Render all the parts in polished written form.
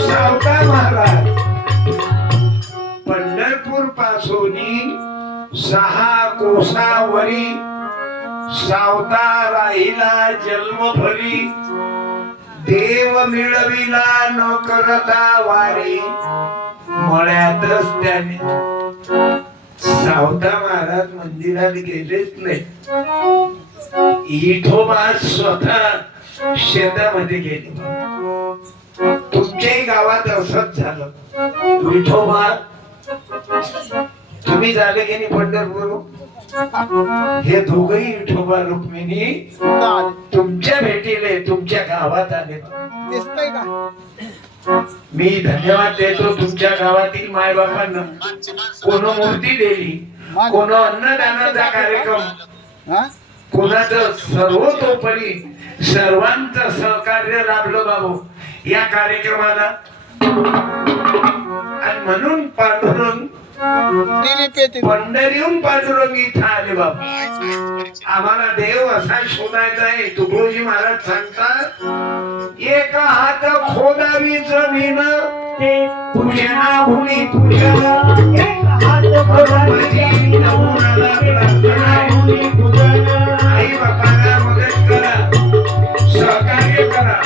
सावकार महाराज पंढरपूर पासून 6 कोसावरी सावता राहिला जन्मभरी देव मिळविला न करता वारी मळ्यातच त्याने सावता महाराज मंदिरात गेलेच नाही. इथोबा स्वतः शेतामध्ये गेले. तुमच्याही गावात असंच झालं. विठोबा तुम्ही झाले की नाही पंढरपूर? हे दोघही विठोबा रुक्मिणी तुमच्या भेटीले तुमच्या गावात आले. दिसतंय का? मी धन्यवाद देतो तुमच्या गावातील माय बापांना. कोण मूर्ती दिली, कोण अन्नदानाचा कार्यक्रम, कोणाचं सर्वतोपरी सर्वांचं सहकार्य लाभलं बाबू या कार्यक्रमाला. आणि म्हणून पांडुरंग पंढरीहून पांडुरंग इथं आले बाबा. आम्हाला देव असा शोधायचा आहे. तुकडोजी महाराज सांगतात एक हात खोदावी जमीन पूजना हुनी पूजना, एक हात खोदावी जमीन आई बापाला मदत करा, सहकार्य करा.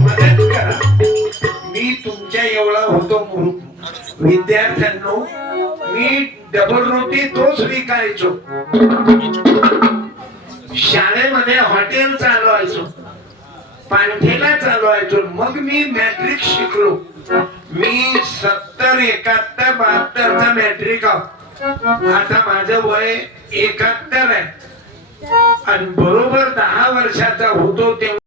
मदत करा. मी तुमच्या एवढा होतो विद्यार्थ्यांनो. मी डबल रोटी तोच विकायचो. शाळेमध्ये हॉटेल चालवायचो, पांठेला चालवायचो. मग मी मॅट्रिक शिकलो. मी 70, 71, 72चा मॅट्रिक आहोत. आता माझं वय 71 आहे. आणि बरोबर 10 वर्षाचा होतो तेव्हा